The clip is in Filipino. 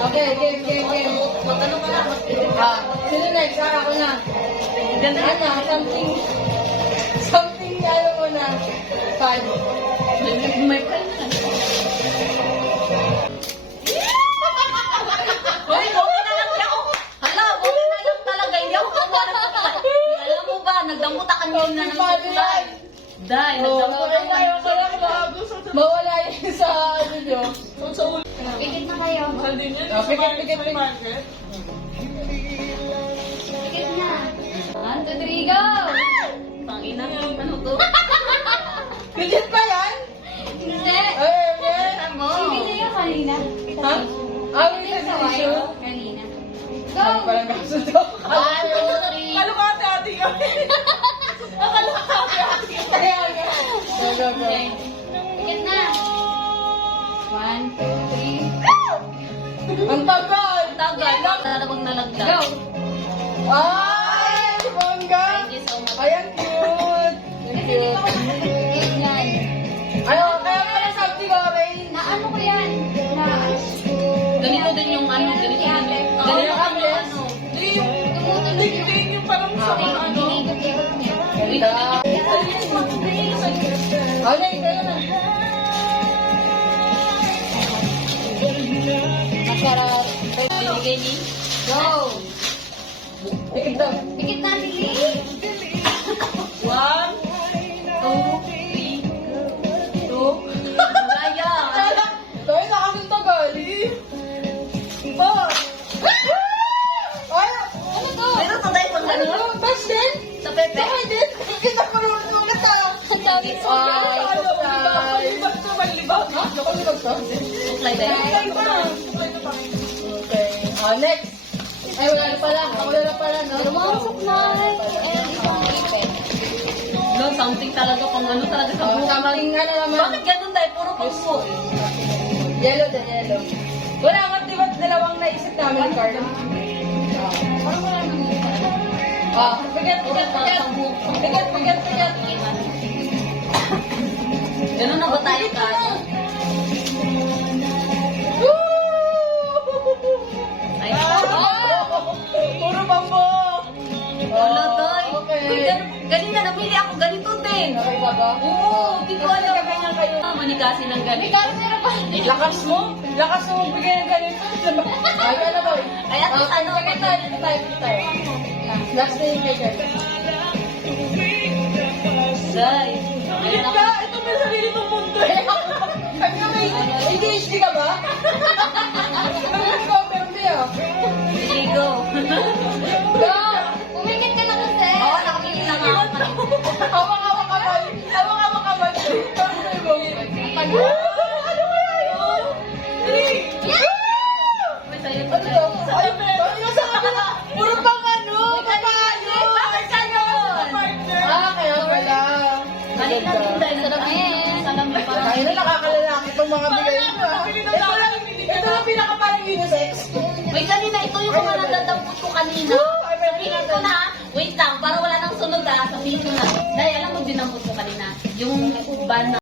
Okay, game. Magtanong ka na. Sino next? Ako na. Ganda Ano, something, alam mo na, fun. May friend na. Hoy, okay na lang ako. Hala, okay na lang talaga. Hindi ako kumara sa pala. Alam mo ba, nagdamuta ka nyo na ng sukulay. Dahil, nagdamuta ka na ng sukulay. Mawala yun sa ano nyo. Pikit na kayo. Pikit. Pikit na. 1, 2, 3, go! Pangina, ano to? Legit ba yan? Hindi. Ay, Mo. Hindi niya kanina. ha? Hindi Sa sa issue? wayo. Kanina. Go! Parang kasundo. 1, 2, 3. Kalo ka ate kami. Akala ka ate Kaya nga. Go. Pikit na. 1, 2, 3. Ang tagal! Tagal, talagang nalagdag. Go! Ay! Bongga! Thank you so much. Ay, ang cute! Ang Kasi di pa cute. ako nakapag-pikit yan. Ano, kaya pala sabi ko, Ray. Na ano ko yan? Na Ganito din yung ano, ganito din yung ganito din yung ano. Hindi yung tumutunog yung yung parang sa mga ano. Inigot-igot niya. Ganda. Oh, na, ikaw na. Masarap. Binigay ni. Go! Pikit daw. Pikit na, Lili. 1, 2, 3, 2. Malaya. Kaya nakasing tagal. Oh! Ay! Ano to? Pero to dahil pang Ano? ganun. Bas din? Sa pepe. Bakit din? Kita ko naman mga kata. Ang dami ko. Ay, libag to, malibag. Ha? Nakalibag to? Suklay din. Okay. Next. Ay, wala na pala. Ako na pala, no? Mga suklay. And ibang ipin. No, something talaga pang ano talaga sa buhay. Something ano naman. Bakit ganun dahil puro pangko? Yellow din, yellow. Wala nga, di ba dalawang naisip namin, Carl? Parang wala nang Pigat. Ganun na ba tayo ka? Ay, Puro bambo. wala tayo. Okay. Uy, ganina napili ako ganito din. Okay ba ba? Oo, di ko alam. Ganyan kayo. Manikasin ng ganito. Ikaw meron pa. Lakas mo bigay ng ganito. Ay, ano ba? Ay, at least ano, tayo. Last na yung maker. Guys. Pilit ka! Ito may sarili mong mundo eh. Sabi ka may ADHD ka ba? Meron ko, meron din ah. Sige, go. Go! Pumikit ka na kasi. Oo, nakapili lang ako kanina. Hawak-hawak ka ba? Hawak-hawak ka ba? Ano kaya yun? May sayo. Ano to? Ay, yung sa kabila. Puro pang ano? Papalo. Bakit ka yun? Kaya pala. Kanina din dahil sarap salam na parang. Kaya na nakakalalaki itong mga bigay mo ah. Ito lang pinakaparang unisex. Wait, kanina, ito yung mga nadadampot ko kanina. Sabihin ko na, wait lang, para wala nang sunod sabihin ko na. Dahil alam mo, dinampot ko kanina. Yung ban na